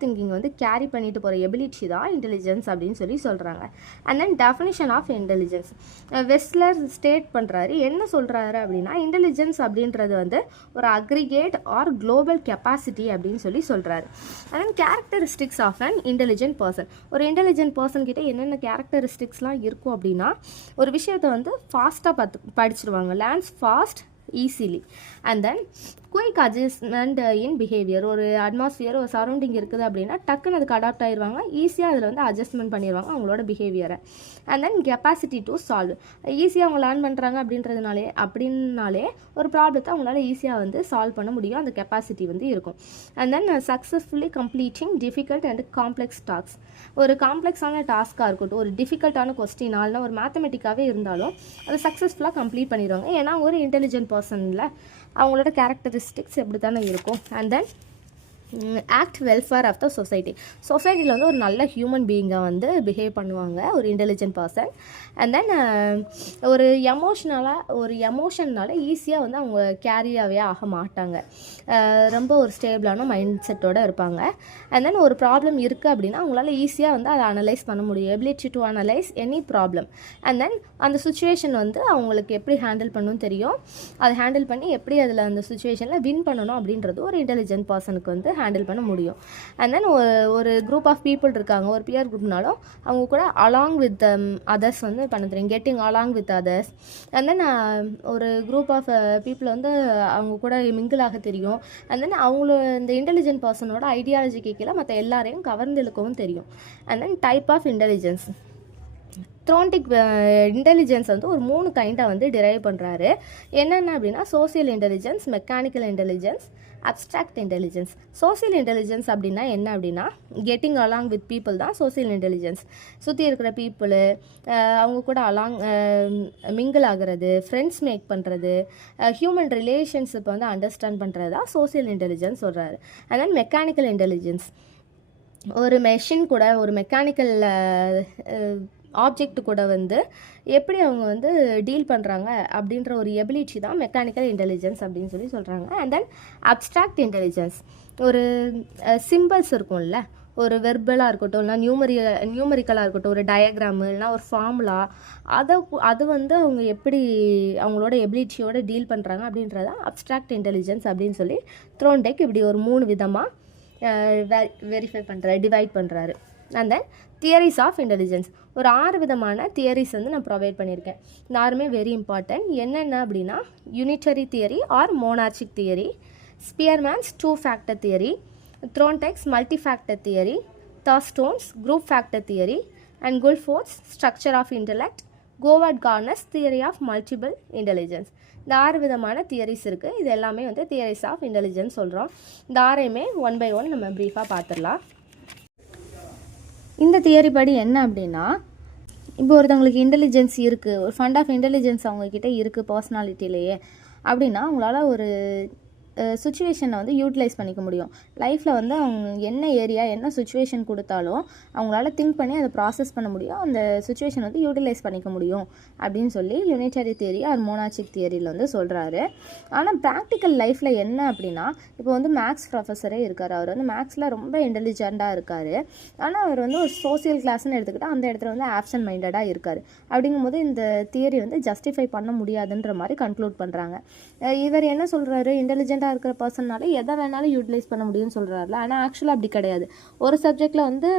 thinking வந்து கேரி பண்ணிட்டு போகிற எபிலிட்டி தான் இன்டெலிஜென்ஸ் அப்படின்னு சொல்லி சொல்கிறாங்க. And then definition of intelligence Wechsler state பண்ணுறாரு. என்ன சொல்கிறாரு அப்படின்னா இன்டெலிஜென்ஸ் அப்படின்றது வந்து ஒரு அக்ரிகேட் ஆர் குளோபல் கெப்பாசிட்டி அப்படின்னு சொல்லி சொல்கிறாரு. And then characteristics of an intelligent person. ஒரு இன்டெலிஜென்ட் பர்சன் கிட்ட என்னென்ன கேரக்டரிஸ்டிக்ஸ்லாம் இருக்கும் அப்படின்னா ஒரு விஷயத்தை வந்து ஃபாஸ்ட்டாக படிச்சிருவாங்க, learns fast easily. And then quick adjustment in behaviour. ஒரு அட்மாஸ்ஃபியர் ஒரு சரௌண்டிங் இருக்குது அப்படின்னா டக்குன்னு அதுக்கு அடாப்ட் ஆயிடுவாங்க, ஈஸியாக அதில் வந்து அட்ஜஸ்ட்மெண்ட் பண்ணிடுவாங்க அவங்களோட பிஹேவியரை. And then capacity to solve. ஈஸியாக அவங்க லேர்ன் பண்ணுறாங்க அப்படின்னாலே ஒரு ப்ராப்ளத்தை அவங்களால ஈஸியாக வந்து சால்வ் பண்ண முடியும், அந்த கெப்பாசிட்டி வந்து இருக்கும். And then successfully completing difficult and complex task. ஒரு காம்ப்ளெக்ஸான டாஸ்க்காக இருக்கட்டும், ஒரு டிஃபிகல்ட்டான கொஸ்டினால்னா ஒரு மேத்தமெட்டிக்காகவே இருந்தாலும் அதை சக்ஸஸ்ஃபுல்லாக கம்ப்ளீட் பண்ணிடுவாங்க. ஏன்னா ஒரு இன்டெலிஜென்ட் பர்சனில் அவங்களோட கேரக்டரிஸ்டிக்ஸ் எப்படி தானே இருக்கும். And then act welfare of the சொசைட்டியில் வந்து ஒரு நல்ல ஹியூமன் பீயிங்காக வந்து பிஹேவ் பண்ணுவாங்க ஒரு இன்டெலிஜென்ட் பர்சன். அண்ட் தென் ஒரு எமோஷன்னால ஈஸியாக வந்து அவங்க கேரியாகவே ஆக மாட்டாங்க, ரொம்ப ஒரு ஸ்டேபிளான மைண்ட் செட்டோடு இருப்பாங்க. அண்ட் தென் ஒரு ப்ராப்ளம் இருக்குது அப்படின்னா அவங்களால ஈஸியாக வந்து அதை அனலைஸ் பண்ண முடியும், ability to analyse any problem. And then அந்த சுச்சுவேஷன் வந்து அவங்களுக்கு எப்படி ஹேண்டில் பண்ணணும்னு தெரியும், அதை ஹேண்டில் பண்ணி எப்படி அதில் அந்த சுச்சுவேஷனில் வின் பண்ணணும் அப்படின்றது ஒரு இன்டெலிஜென்ட் பர்சனுக்கு வந்து ஹேண்டில் பண்ண முடியும். அண்ட் தென் ஒரு குரூப் ஆஃப் பீப்புள் இருக்காங்க, ஒரு பியர் குரூப்னாலும் அவங்க கூட அலாங் வித் அதர்ஸ் வந்து பண்ண தெரியும், getting along with others. And then ஒரு குரூப் ஆஃப் பீப்புள் வந்து அவங்க கூட மிங்கிள் ஆக தெரியும். அண்ட் தென் அவங்களோட இந்த இன்டெலிஜென்ட் பர்சனோட ஐடியாலஜி கேட்கல மற்ற எல்லாரையும் கவர்ந்து இழுக்கவும் தெரியும். And then type of intelligence. Thorndike intelligence வந்து ஒரு 3 கைண்டாக வந்து டிரைவ் பண்ணுறாரு. என்னென்ன அப்படின்னா social intelligence, mechanical intelligence, abstract intelligence. Social intelligence அப்படின்னா என்ன அப்படின்னா கெட்டிங் அலாங் வித் பீப்புள் தான் சோசியல் இன்டெலிஜென்ஸ். சுற்றி இருக்கிற பீப்புளு அவங்க கூட மிங்கிள் ஆகிறது, ஃப்ரெண்ட்ஸ் மேக் பண்ணுறது, ஹியூமன் ரிலேஷன்ஷிப்பை வந்து அண்டர்ஸ்டாண்ட் பண்ணுறது தான் சோசியல் இன்டெலிஜென்ஸ் சொல்கிறாரு. And then mechanical intelligence. ஒரு மெஷின் கூட ஒரு மெக்கானிக்கல் ஆப்ஜெக்ட் கூட வந்து எப்படி அவங்க வந்து டீல் பண்ணுறாங்க அப்படின்ற ஒரு எபிலிட்டி தான் மெக்கானிக்கல் இன்டெலிஜென்ஸ் அப்படின்னு சொல்லி சொல்கிறாங்க. And then abstract intelligence. ஒரு சிம்பிள்ஸ் இருக்கும்ல, ஒரு வெர்பலாக இருக்கட்டும் இல்லை நியூமரிக்கலாக இருக்கட்டும், ஒரு டயக்ராமு இல்லைனா ஒரு ஃபார்முலா, அது வந்து அவங்க எப்படி அவங்களோட எபிலிட்டியோட டீல் பண்ணுறாங்க அப்படின்றத அப்ட்ராக்ட் இன்டெலிஜென்ஸ் அப்படின்னு சொல்லி த்ரோன்டெக் இப்படி ஒரு 3 விதமாக டிவைட் பண்ணுறாரு. And then theories of intelligence. ஒரு 6 விதமான தியரிஸ் வந்து நான் ப்ரொவைட் பண்ணியிருக்கேன். யாருமே வெரி இம்பார்ட்டன்ட். என்னென்ன அப்படின்னா unitary theory or monarchic theory, Spearman's 2 factor theory, Thorndike's multi factor theory, Thurstone's group factor theory, and Guilford's structure of intellect, Howard Gardner's theory of multiple intelligence. இந்த 6 விதமான theories இருக்குது. இது எல்லாமே வந்து தியரிஸ் ஆஃப் இன்டெலிஜென்ஸ் சொல்கிறோம். இந்த 6ஐயுமே 1 by 1 நம்ம ப்ரீஃபாக பார்த்துடலாம். இந்த தியரி படி என்ன அப்படின்னா, இப்போ ஒருத்தவங்களுக்கு இன்டெலிஜென்ஸ் இருக்குது, ஒரு ஃபண்ட் ஆஃப் இன்டெலிஜென்ஸ் அவங்கக்கிட்ட இருக்குது பர்சனாலிட்டிலேயே அப்படின்னா அவங்களால ஒரு சுச்சுவேஷனை வந்து யூட்டிலைஸ் பண்ணிக்க முடியும். லைஃப்பில் வந்து அவங்க என்ன ஏரியா என்ன சுச்சுவேஷன் கொடுத்தாலும் அவங்களால திங்க் பண்ணி அதை ப்ராசஸ் பண்ண முடியும், அந்த சுச்சுவேஷன் வந்து யூட்டிலைஸ் பண்ணிக்க முடியும் அப்படின்னு சொல்லி யூனிட்டரி தியரி ஆர் மோனாஸ்டிக் தியரியில் வந்து சொல்கிறாரு. ஆனால் ப்ராக்டிக்கல் லைஃப்பில் என்ன அப்படின்னா, இப்போ வந்து மேக்ஸ் ப்ரொஃபஸரே இருக்கார், அவர் வந்து மேக்ஸில் ரொம்ப இன்டெலிஜென்ட்டாக இருக்கார். ஆனால் அவர் வந்து ஒரு சோசியல் கிளாஸ்ன்னு எடுத்துக்கிட்டால் அந்த இடத்துல வந்து ஆப்சன்ட் மைண்டடாக இருக்கார். அப்படிங்கும்போது இந்த தியரி வந்து ஜஸ்டிஃபை பண்ண முடியாதுன்ற மாதிரி கன்க்ளூட் பண்ணுறாங்க. இவர் என்ன சொல்கிறாரு, இன்டெலிஜென்ட்டாக இருக்கிற பர்சன்னால எதை வேணாலும் யூட்டிலைஸ் பண்ண முடியும்னு சொல்கிறாருல. ஆனால் ஆக்சுவலாக அப்படி கிடையாது. ஒரு சப்ஜெக்டில் வந்து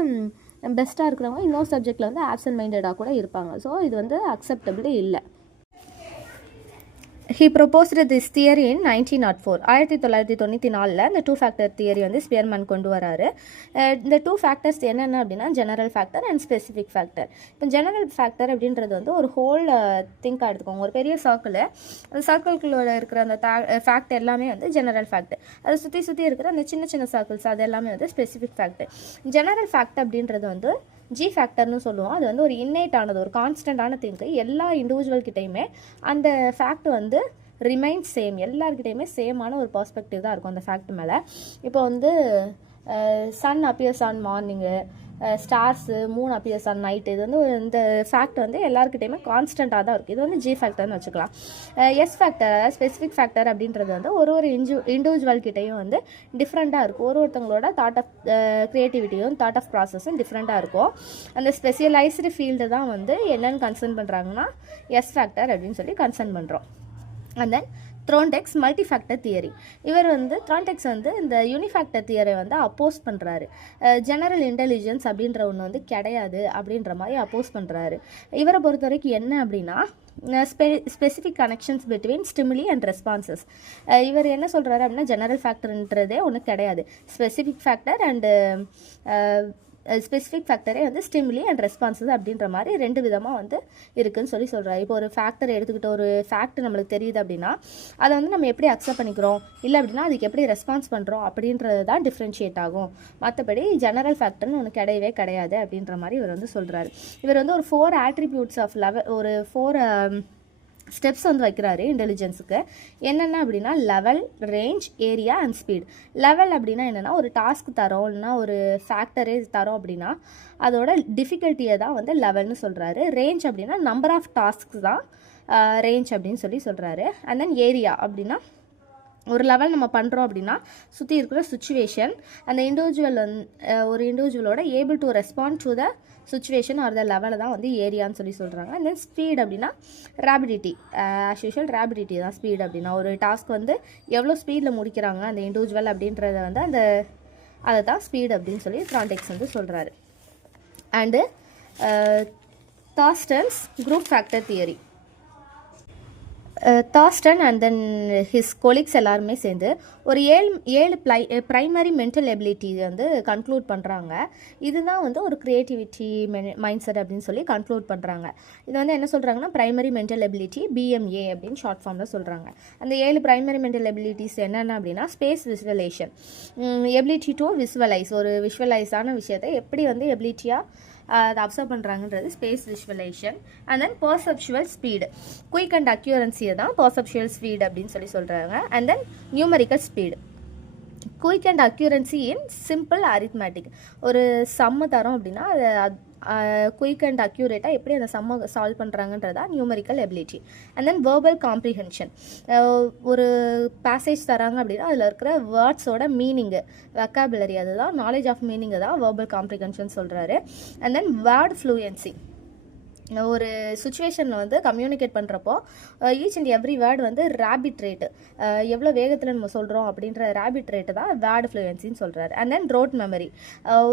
பெஸ்ட்டாக இருக்கிறவங்க இன்னொரு சப்ஜெக்டில் வந்து ஆப்சன்ட் மைண்டடாக கூட இருப்பாங்க. ஸோ இது வந்து அக்செப்டபிளே இல்லை. He proposed this theory in 1904. 1994 இந்த 2 factor தியரி வந்து ஸ்பியர்மேன் கொண்டு வராரு. இந்த 2 ஃபேக்டர்ஸ் என்னென்ன அப்படின்னா general factor and specific factor. இப்போ ஜெனரல் ஃபேக்டர் அப்படின்றது வந்து ஒரு ஹோல் திங்காக எடுத்துக்கோங்க. ஒரு பெரிய சர்க்கிள், அந்த சர்க்கிள்குள்ளே இருக்கிற அந்த ஃபேக்ட் எல்லாமே வந்து ஜெனரல் ஃபேக்டர். அதை சுற்றி இருக்கிற அந்த சின்ன சின்ன சர்க்கிள்ஸ் அது எல்லாமே வந்து ஸ்பெசிஃபிக் ஃபேக்டர். ஜெனரல் ஃபேக்ட் அப்படின்றது வந்து ஜி ஃபேக்டர்னு சொல்லுவோம். அது வந்து ஒரு இன்னேட்டானது, ஒரு கான்ஸ்டன்டான திங்கு. எல்லா இண்டிவிஜுவல்கிட்டையுமே அந்த ஃபேக்ட் வந்து ரிமைன்ஸ் சேம், எல்லாருக்கிட்டையுமே சேமான ஒரு பர்ஸ்பெக்டிவ் தான் இருக்கும் அந்த ஃபேக்ட் மேலே. இப்போ வந்து sun appears on morning, stars, moon appears on night, இது வந்து இந்த ஃபேக்ட் வந்து எல்லாருக்கிட்டையுமே கான்ஸ்டண்ட்டாக தான் இருக்குது. இது வந்து ஜி ஃபேக்டர்னு வச்சுக்கலாம். எஸ் ஃபேக்டர், அதாவது ஸ்பெசிஃபிக் ஃபேக்டர் அப்படின்றது வந்து ஒரு இண்டிவிஜுவல்கிட்டையும் வந்து டிஃப்ரெண்ட்டாக இருக்கும். ஒருத்தவங்களோட தாட் ஆஃப் க்ரியேட்டிவிட்டியும் தாட் ஆஃப் ப்ராசஸும் டிஃப்ரெண்ட்டாக இருக்கும். அந்த ஸ்பெஷலைஸ்டு ஃபீல்டு தான் வந்து என்னென்னு கன்சர்ன் பண்ணுறாங்கன்னா எஸ் ஃபேக்டர் அப்படின்னு சொல்லி கன்சர்ன் பண்ணுறோம். And then Thorndike's multifactor theory. இவர் வந்து த்ரோன்டெக்ஸ் வந்து இந்த யூனிஃபேக்டர் தியரை வந்து அப்போஸ் பண்ணுறாரு. ஜெனரல் இன்டெலிஜென்ஸ் அப்படின்ற ஒன்று வந்து கிடையாது அப்படின்ற மாதிரி அப்போஸ் பண்ணுறாரு. இவரை பொறுத்த வரைக்கும் என்ன அப்படின்னா specific connections between stimuli and responses. இவர் என்ன சொல்கிறாரு அப்படின்னா ஜெனரல் ஃபேக்டர்ன்றதே ஒன்று கிடையாது. ஸ்பெசிஃபிக் ஃபேக்டர் அண்டு ஸ்பெசிஃபிக் ஃபேக்டரே வந்து ஸ்டிமுலி அண்ட் ரெஸ்பான்சஸ் அப்படின்ற மாதிரி 2 விதமாக வந்து இருக்குதுன்னு சொல்கிறாரு. இப்போ ஒரு ஃபேக்டர் எடுத்துக்கிட்ட ஒரு ஃபேக்ட் நம்மளுக்கு தெரியுது அப்படின்னா அதை வந்து நம்ம எப்படி அக்செப்ட் பண்ணிக்கிறோம், இல்லை அப்படின்னா அதுக்கு எப்படி ரெஸ்பான்ஸ் பண்ணுறோம் அப்படின்றது தான் டிஃப்ரென்ஷியேட் ஆகும். மற்றபடி ஜெனரல் ஃபேக்டர்னு ஒன்று கிடையவே கிடையாது அப்படின்ற மாதிரி இவர் வந்து சொல்கிறாரு. இவர் வந்து ஒரு 4 ஆட்ரிபியூட்ஸ் ஆஃப் ஒரு 4 ஸ்டெப்ஸ் வந்து வைக்கிறாரு இன்டெலிஜென்ஸுக்கு. என்னென்ன அப்படின்னா level, range, area and speed. Level அப்படின்னா என்னென்னா ஒரு டாஸ்க் தரோம், இல்லைனா ஒரு ஃபேக்டரே தரோம் அப்படின்னா அதோட டிஃபிகல்ட்டியை தான் வந்து லெவல்னு சொல்கிறாரு. ரேஞ்ச் அப்படின்னா நம்பர் ஆஃப் டாஸ்க் தான் ரேஞ்ச் அப்படின்னு சொல்லி சொல்கிறாரு. அண்ட் தென் ஏரியா அப்படின்னா ஒரு லெவல் நம்ம பண்ணுறோம் அப்படின்னா சுற்றி இருக்கிற சுச்சுவேஷன், அந்த இண்டிவிஜுவல் ஒரு இண்டிவிஜுவலோட able to respond to the situation or the லெவலை தான் வந்து ஏரியான்னு சொல்லி சொல்கிறாங்க. அண்ட் தென் ஸ்பீட் அப்படின்னா ரேபிடிட்டி, ஆஸ் யூஷுவல் ரேபிடிட்டி தான் ஸ்பீட் அப்படின்னா ஒரு டாஸ்க் வந்து எவ்வளோ ஸ்பீடில் முடிக்கிறாங்க அந்த இண்டிவிஜுவல் அப்படின்றத வந்து அதை தான் ஸ்பீட் அப்படின்னு சொல்லி த்ரோன்டெக்ஸ் வந்து சொல்கிறாரு. And Thurstone's group factor theory. Thurstone and then his colleagues எல்லாருமே சேர்ந்து ஒரு 7 ப்ரைமரி மென்டல் எபிலிட்டி வந்து கன்க்ளூட் பண்ணுறாங்க. இதுதான் வந்து ஒரு க்ரியேட்டிவிட்டி மைண்ட் செட் அப்படின்னு சொல்லி கன்க்ளூட் பண்ணுறாங்க. இது வந்து என்ன சொல்கிறாங்கன்னா ப்ரைமரி மென்டல் எபிலிட்டி, BMA அப்படின்னு ஷார்ட் ஃபார்மில் சொல்கிறாங்க. அந்த 7 ப்ரைமரி மென்டல் எபிலிட்டிஸ் என்னென்ன அப்படின்னா space visualisation, ability to visualise, ஒரு விஷுவலைஸான விஷயத்தை எப்படி வந்து எபிலிட்டியாக அதை அப்சர்வ் பண்ணுறாங்கன்றது space visualisation. And then perceptual speed, quick and அக்யூரன்சியை தான் பர்செப்சுவல் ஸ்பீடு அப்படின்னு சொல்லி சொல்கிறாங்க. And then numerical speed, quick and accuracy in simple arithmetic. ஒரு சம்மு தரோம் அப்படின்னா அது குயிக் அண்ட் அக்யூரேட்டாக எப்படி அந்த சம்மை சால்வ் பண்ணுறாங்கன்றதா numerical ability. And then verbal comprehension, ஒரு பேசேஜ் தராங்க அப்படின்னா அதில் இருக்கிற வேர்ட்ஸோட மீனிங்கு, வெக்காபுலரி, அதுதான் நாலேஜ் ஆஃப் மீனிங்கை தான் வேர்பல் காம்ப்ரிஹென்ஷன் சொல்கிறாரு. அண்ட் தென் வேர்ட் ஃப்ளூயன்சி, ஒரு சுச்சுவேஷனில் வந்து கம்யூனிகேட் பண்ணுறப்போ ஈச் அண்ட் எவ்ரி வேர்டு வந்து ரேபிட் ரேட்டு, எவ்வளோ வேகத்தில் நம்ம சொல்கிறோம் அப்படின்ற ரேபிட் ரேட்டு தான் வேர்டு ஃப்ளூயன்சின்னு சொல்கிறாரு. அண்ட் தென் ரோட் மெமரி,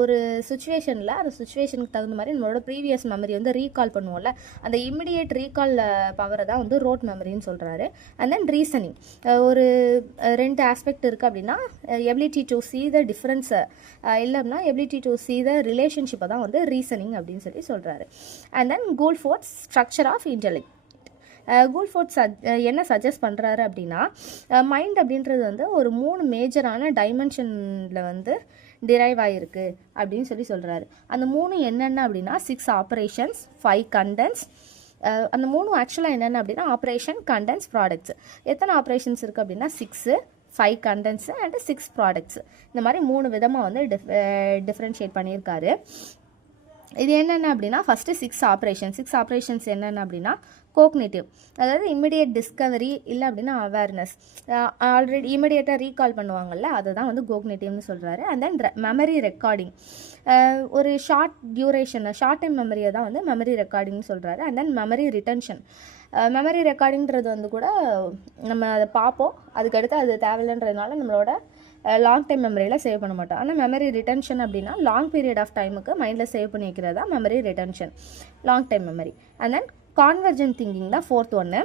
ஒரு சுச்சுவேஷனில் அந்த சுச்சுவேஷனுக்கு தகுந்த மாதிரி நம்மளோட ப்ரீவியஸ் மெமரி வந்து ரீகால் பண்ணுவோம்ல, அந்த இமிடியேட் ரீகால் பவரை தான் வந்து ரோட் மெமரின்னு சொல்கிறாரு. அண்ட் தென் ரீசனிங், ஒரு 2 ஆஸ்பெக்ட் இருக்குது அப்படின்னா ability to see the difference, இல்லைன்னா எபிலிட்டி டு see the ரிலேஷன்ஷிப்பை தான் வந்து ரீசனிங் அப்படின்னு சொல்லி சொல்கிறாரு. And then Guilford's structure of intellect. Guilford's என்ன சஜஸ்ட் பண்ணுறாரு அப்படின்னா மைண்ட் அப்படின்றது வந்து ஒரு 3 மேஜரான டைமென்ஷனில் வந்து டிரைவ் ஆகிருக்கு அப்படின்னு சொல்லி சொல்கிறாரு. அந்த 3 என்னென்ன அப்படின்னா 6 ஆப்ரேஷன்ஸ், 5 கண்டென்ட்ஸ், அந்த 3 ஆக்சுவலாக என்னென்ன அப்படின்னா ஆப்ரேஷன், கண்டென்ட்ஸ், ப்ராடக்ட்ஸ். எத்தனை ஆப்ரேஷன்ஸ் இருக்குது அப்படின்னா 6, 5 கண்டென்ட்ஸு அண்ட் 6 ப்ராடக்ட்ஸ். இந்த மாதிரி 3 விதமாக வந்து டிஃப்ரென்ஷியேட் பண்ணியிருக்காரு. இது என்னென்ன அப்படின்னா ஃபஸ்ட்டு 6 ஆப்ரேஷன்ஸ் என்னென்ன அப்படின்னா கோக்னேட்டிவ், அதாவது இமிடியேட் டிஸ்கவரி, இல்லை அப்படின்னா அவேர்னஸ், ஆல்ரெடி இமிடியேட்டாக ரீகால் பண்ணுவாங்கள்ல, அதை தான் வந்து கோக்னேட்டிவ்னு சொல்கிறாரு. அண்ட் தென் மெமரி ரெக்கார்டிங், ஒரு ஷார்ட் டைம் மெமரியை தான் வந்து மெமரி ரெக்கார்டிங்னு சொல்கிறாரு. And then memory retention, memory ரெக்கார்டிங்கிறது வந்து கூட நம்ம அதை பார்ப்போம், அதுக்கடுத்து அது தேவையில்லைன்றதுனால நம்மளோட லாங் டைம் மெமரியில் சேவ் பண்ண மாட்டோம். ஆனால் மெமரி ரிட்டன்ஷன் அப்படின்னா லாங் பீரியட் ஆஃப் டைமுக்கு மைண்டில் சேவ் பண்ணி வைக்கிறது தான் memory retention, long time memory. And then convergent thinking தான் 4th ஒன்று.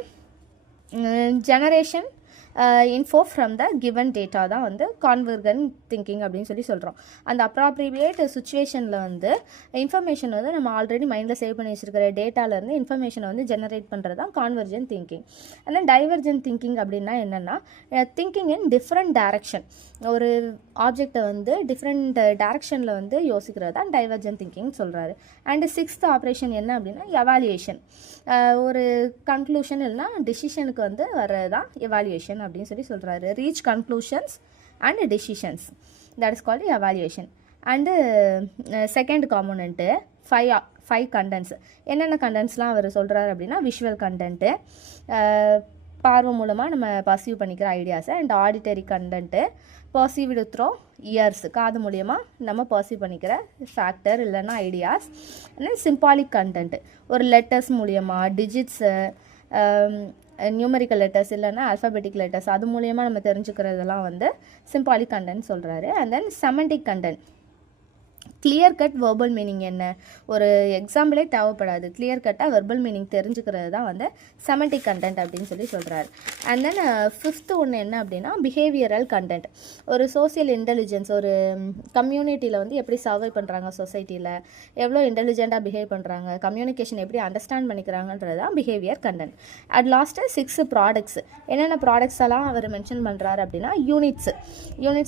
Generation info from the given data தான் வந்து கான்வர்ஜென்ட் திங்கிங் அப்படின்னு சொல்லி சொல்கிறோம். அந்த அப்ராப்ரியேட் சுச்சுவேஷனில் வந்து இன்ஃபர்மேஷன் வந்து நம்ம ஆல்ரெடி மைண்டில் சேவ் பண்ணி வச்சுருக்கிற டேட்டாலேருந்து இன்ஃபர்மேஷனை வந்து ஜெனரேட் பண்ணுறது தான் கான்வர்ஜென்ட் திங்கிங். ஆனால் டைவர்ஜென்ட் திங்கிங் அப்படின்னா என்னென்னா திங்கிங் இன் டிஃப்ரெண்ட் டைரக்ஷன், ஒரு ஆப்ஜெக்டை வந்து டிஃப்ரெண்ட் டைரக்ஷனில் வந்து யோசிக்கிறது தான் டைவர்ஜென்ட் திங்கிங் சொல்கிறாரு. அண்டு 6th ஆப்ரேஷன் என்ன அப்படின்னா எவாலுவேஷன், ஒரு கன்க்ளூஷன் இல்லைனா டிசிஷனுக்கு வந்து வர்றது தான் எவாலுவேஷன் அப்படின்னு சொல்லி சொல்கிறாரு. Reach conclusions and decisions, that is called evaluation. And second component 5 contents. என்னென்ன கண்டென்ட்ஸ்லாம் அவர் சொல்கிறாரு அப்படின்னா விஷுவல் கண்டென்ட்டு, பார்வை மூலமாக நம்ம பர்சீவ் பண்ணிக்கிற ஐடியாஸை. And auditory content, perceived through ears, காது மூலியமாக நம்ம பர்சீவ் பண்ணிக்கிற ஃபேக்டர் இல்லைன்னா ஐடியாஸ். அண்ட் சிம்பாலிக் கண்டென்ட்டு, ஒரு லெட்டர்ஸ் மூலியமாக டிஜிட்ஸு, நியூமரிக்கல் லெட்டர்ஸ் இல்லைன்னா அல்ஃபபெட்டிக் லெட்டர்ஸ், அது மூலியமாக நம்ம தெரிஞ்சுக்கிறதெல்லாம் வந்து சிம்பாலிக் கண்டென்ட் சொல்கிறாரு. And then semantic content, clear cut verbal meaning என்ன, ஒரு எக்ஸாம்பிளே தேவைப்படாது, கிளியர் கட்டாக வெர்பல் மீனிங் தெரிஞ்சுக்கிறது தான் வந்து செமண்டிக் கண்டென்ட் அப்படின்னு சொல்லி சொல்கிறாரு. அண்ட் தென் 5th ஒன்று என்ன அப்படின்னா பிஹேவியரல் கண்டென்ட், ஒரு சோசியல் இன்டெலிஜென்ஸ், ஒரு கம்யூனிட்டியில் வந்து எப்படி சர்வை பண்ணுறாங்க, சொசைட்டியில் எவ்வளோ இன்டெலிஜென்ட்டாக பிஹேவ் பண்ணுறாங்க, கம்யூனிகேஷன் எப்படி அண்டர்ஸ்டாண்ட் பண்ணிக்கிறாங்கன்றது தான் behaviour content. At last 6 products, என்னென்ன ப்ராடக்ட்ஸ் எல்லாம் அவர் மென்ஷன் பண்ணுறாரு அப்படின்னா யூனிட்ஸ்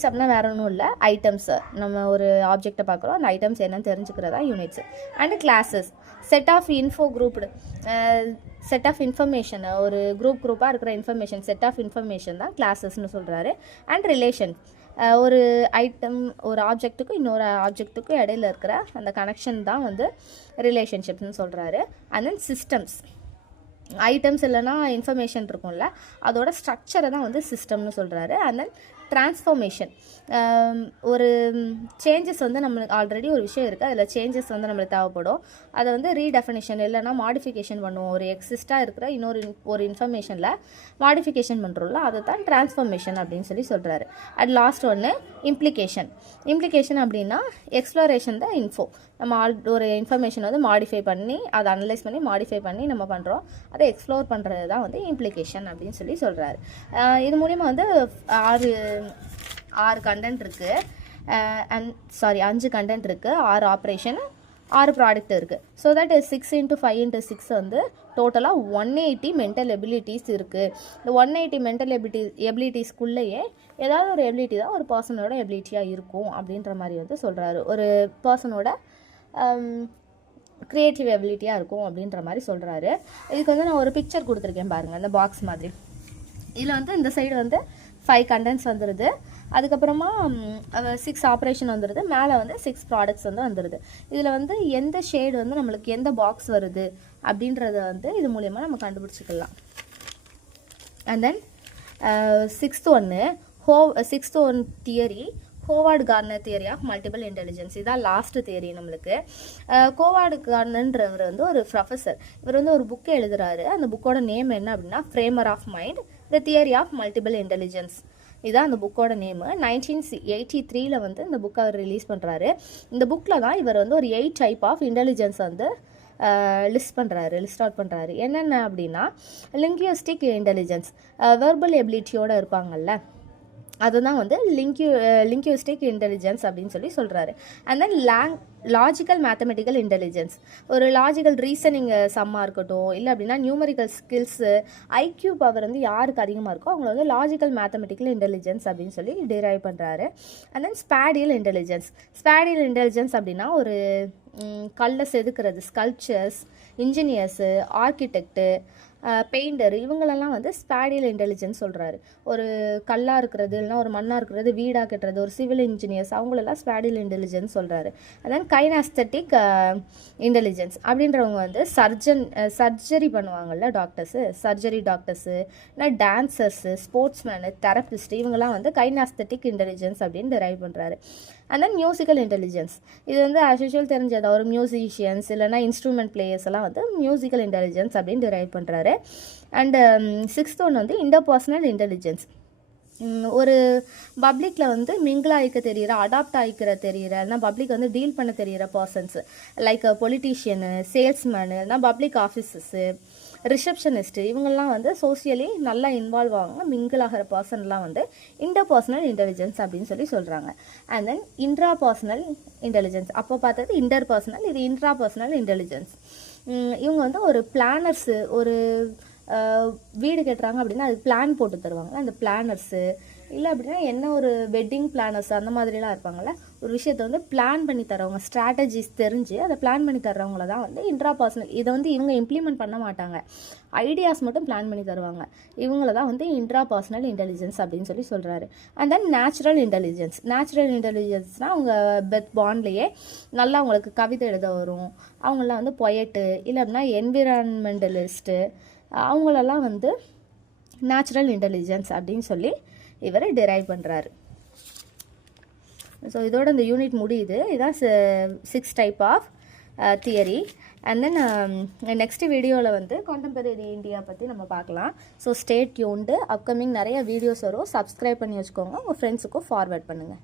அப்படின்னா வேற ஒன்றும் இல்லை, ஐட்டம்ஸ், நம்ம ஒரு ஆப்ஜெக்டை பார்க்குறோம், அந்த ஐட்டம்ஸ் என்னன்னு தெரிஞ்சுக்கிறதா units. And classes, set of information, ஒரு குரூப்பாக இருக்கிற இன்ஃபர்மேஷன், செட் ஆஃப் இன்ஃபர்மேஷன் தான் கிளாஸஸ்னு சொல்கிறாரு. அண்ட் ரிலேஷன், ஒரு ஐட்டம் ஒரு ஆப்ஜெக்ட்டுக்கும் இன்னொரு ஆப்ஜெக்ட்டுக்கும் இடையில இருக்கிற அந்த கனெக்ஷன் தான் வந்து ரிலேஷன்ஷிப்னு சொல்கிறாரு. அண்ட் தென் சிஸ்டம்ஸ், ஐட்டம்ஸ் இல்லைனா இன்ஃபர்மேஷன் இருக்கும்ல, அதோட ஸ்ட்ரக்சரை தான் வந்து சிஸ்டம்னு சொல்கிறாரு. அண்ட் தென் ட்ரான்ஸ்ஃபர்மேஷன், ஒரு சேஞ்சஸ் வந்து நம்மளுக்கு ஆல்ரெடி ஒரு விஷயம் இருக்குது, அதில் சேஞ்சஸ் வந்து நம்மளுக்கு தேவைப்படும், அதை வந்து ரீடெஃபினிஷன் இல்லைனா மாடிஃபிகேஷன் பண்ணுவோம், ஒரு எக்ஸிஸ்ட்டாக இருக்கிற ஒரு இன்ஃபர்மேஷனில் மாடிஃபிகேஷன் பண்ணுறோம்ல, அதை தான் ட்ரான்ஸ்ஃபர்மேஷன் அப்படின்னு சொல்லி சொல்கிறாரு. அட் லாஸ்ட் ஒன்று இம்ப்ளிகேஷன் அப்படின்னா எக்ஸ்ப்ளோரேஷன் தான் இன்ஃபோ, நம்ம ஒரு இன்ஃபர்மேஷன் வந்து மாடிஃபை பண்ணி அதை அனலைஸ் பண்ணி மாடிஃபை பண்ணி நம்ம பண்ணுறோம், அதை எக்ஸ்ப்ளோர் பண்ணுறது தான் வந்து இம்ப்ளிகேஷன் அப்படின்னு சொல்லி சொல்கிறாரு. இது மூலிமா வந்து 6 கண்டென்ட் இருக்குது, 5 கண்டென்ட் இருக்குது, 6 ஆப்ரேஷன், 6 ப்ராடக்ட் இருக்குது. ஸோ தட் 6 × 5 × 6 வந்து டோட்டலாக 180 மென்டல் எபிலிட்டிஸ் இருக்குது. இந்த 180 மென்டல் எபிலிட்டிஸ்க்குள்ளேயே ஏதாவது ஒரு எபிலிட்டி தான் ஒரு பர்சனோட எபிலிட்டியாக இருக்கும் அப்படின்ற மாதிரி வந்து சொல்கிறாரு. ஒரு பர்சனோட க்ரியேட்டிவ் எபிலிட்டியாக இருக்கும் அப்படின்ற மாதிரி சொல்கிறாரு. இதுக்கு வந்து நான் ஒரு பிக்சர் கொடுத்துருக்கேன் பாருங்கள், அந்த பாக்ஸ் மாதிரி. இதில் வந்து இந்த சைடு வந்து 5 கண்டென்ட்ஸ் வந்துடுது, அதுக்கப்புறமா 6 ஆப்ரேஷன் வந்துடுது, மேலே வந்து 6 ப்ராடக்ட்ஸ் வந்து வந்துடுது. இதில் வந்து எந்த ஷேடு வந்து நம்மளுக்கு எந்த பாக்ஸ் வருது அப்படின்றத வந்து இது மூலயமா நம்ம கண்டுபிடிச்சிக்கலாம். And then 6th one theory, Howard Gardner theory of multiple intelligence. இதான் லாஸ்ட் தியரி நம்மளுக்கு. ஹோவார்டு கார்னர்ன்றவர் வந்து ஒரு ப்ரொஃபஸர், இவர் வந்து ஒரு புக்கு எழுதுறாரு. அந்த புக்கோட நேம் என்ன அப்படின்னா frames of mind, the theory of multiple intelligence. இதுதான் அந்த புக்கோட நேமு. 1983 வந்து இந்த புக்கை அவர் ரிலீஸ் பண்ணுறாரு. இந்த புக்கில் தான் இவர் வந்து ஒரு 8 டைப் ஆஃப் இன்டெலிஜென்ஸ் வந்து லிஸ்ட் அவுட் பண்ணுறாரு. என்னென்ன அப்படின்னா லிங்குவிஸ்டிக் இன்டெலிஜென்ஸ், வெர்பல் எபிலிட்டியோடு இருப்பாங்கல்ல, அதுதான் வந்து லிங்குவிஸ்டிக் இன்டெலிஜென்ஸ் அப்படின்னு சொல்லி சொல்கிறாரு. And then logical mathematical intelligence, ஒரு லாஜிக்கல் ரீசனிங் சம்மாக இருக்கட்டும், இல்லை அப்படின்னா நியூமரிக்கல் ஸ்கில்ஸு, ஐக்யூ பவர் வந்து யாருக்கு அதிகமாக இருக்கோ அவங்கள வந்து லாஜிக்கல் மேத்தமெட்டிக்கல் இன்டெலிஜென்ஸ் அப்படின்னு சொல்லி டிரைவ் பண்ணுறாரு. அண்ட் தென் ஸ்பேடியல் இன்டெலிஜென்ஸ் அப்படின்னா ஒரு கல்லை செதுக்கிறது, ஸ்கல்ப்சர்ஸ், இன்ஜினியர்ஸு, ஆர்கிடெக்ட்டு, பெயிண்டர், இவங்களெல்லாம் வந்து ஸ்பேடியல் இன்டெலிஜென்ஸ் சொல்கிறாரு. ஒரு கல்லாக இருக்கிறது இல்லைனா ஒரு மண்ணாக இருக்கிறது வீடாக கட்டுறது, ஒரு சிவில் இன்ஜினியர்ஸ், அவங்களெல்லாம் ஸ்பேடியல் இன்டெலிஜென்ஸ் சொல்கிறாரு. அதான் கைனாஸ்தட்டிக் இன்டெலிஜென்ஸ் அப்படின்றவங்க வந்து சர்ஜரி பண்ணுவாங்கள்ல டாக்டர்ஸு, சர்ஜரி டாக்டர்ஸு, இல்லை டான்சர்ஸு, ஸ்போர்ட்ஸ்மேனு, தெரபிஸ்ட், இவங்கெல்லாம் வந்து கைனாஸ்தட்டிக் இன்டெலிஜென்ஸ் அப்படின்னு டிரைவ் பண்ணுறாரு. அண்ட் தென் மியூசிக்கல் இன்டெலிஜென்ஸ், இது வந்து ஆஸ் யூஷுவல் தெரிஞ்சது, ஒரு மியூசிஷியன்ஸ் இல்லைனா இன்ஸ்ட்ருமெண்ட் பிளேயர்ஸ் எல்லாம் வந்து மியூசிக்கல் இன்டெலிஜென்ஸ் அப்படின்னு டிரைவ் பண்ணுறாரு. அண்டு 6th ஒன் வந்து இன்டர்பர்சனல் இன்டெலிஜென்ஸ். ஒரு பப்ளிக்கில் வந்து மிங்கிள் ஆகிக்க தெரிகிற, அடாப்ட் ஆகிக்கிற தெரிகிற, இல்லைனா பப்ளிக் வந்து டீல் பண்ண தெரிகிற பர்சன்ஸ் லைக் பொலிட்டீஷியனு, சேல்ஸ்மேனு, இல்லைனா பப்ளிக் ஆஃபீஸர்ஸு, ரிசப்ஷனிஸ்ட்டு, இவங்கெல்லாம் வந்து சோசியலி நல்லா இன்வால்வ் ஆகுங்க, மிங்கிள் ஆகிற பர்சன்லாம் வந்து இன்டர்பர்சனல் இன்டெலிஜென்ஸ் அப்படின்னு சொல்லி சொல்கிறாங்க. அண்ட் தென் இன்ட்ராபர்சனல் இன்டெலிஜென்ஸ், அப்போ பார்த்தது இன்டர்பர்சனல், இது இன்ட்ராபர்சனல் இன்டெலிஜென்ஸ். இவங்க வந்து ஒரு பிளானர்ஸு, ஒரு வீடு கட்டுறாங்க அப்படின்னா அதுக்கு பிளான் போட்டு தருவாங்க அந்த பிளானர்ஸு, இல்லை அப்படின்னா என்ன ஒரு வெட்டிங் பிளானர்ஸ் அந்த மாதிரிலாம் இருப்பாங்கள்ல, ஒரு விஷயத்தை வந்து பிளான் பண்ணி தரவங்க, ஸ்ட்ராட்டஜிஸ் தெரிஞ்சு அதை பிளான் பண்ணி தர்றவங்கள தான் வந்து இன்ட்ராபர்சனல். இதை வந்து இவங்க இம்ப்ளிமெண்ட் பண்ண மாட்டாங்க, ஐடியாஸ் மட்டும் பிளான் பண்ணி தருவாங்க, இவங்கள தான் வந்து இன்ட்ராபர்சனல் இன்டெலிஜென்ஸ் அப்படின்னு சொல்லி சொல்கிறாரு. And then natural intelligence. Natural இன்டெலிஜென்ஸ்னால் அவங்க பாண்ட்லேயே நல்லா அவங்களுக்கு கவிதை எழுத வரும், அவங்களாம் வந்து பொயட்டு, இல்லை அப்படின்னா என்விரான்மெண்டலிஸ்ட்டு, அவங்களெல்லாம் வந்து நேச்சுரல் இன்டெலிஜென்ஸ் அப்படின்னு சொல்லி இவர் டிரைவ் பண்ணுறாரு. ஸோ இதோட இந்த யூனிட் முடியுது. இதுதான் 6 type of theory. And then next வீடியோவில் வந்து கான்டெம்பரரி இந்தியா பற்றி நம்ம பார்க்கலாம். ஸோ ஸ்டே டியூன்டு, அப்கமிங் நிறைய வீடியோஸ் வரும், சப்ஸ்கிரைப் பண்ணி வச்சுக்கோங்க, உங்கள் ஃப்ரெண்ட்ஸுக்கும் ஃபார்வர்ட் பண்ணுங்கள்.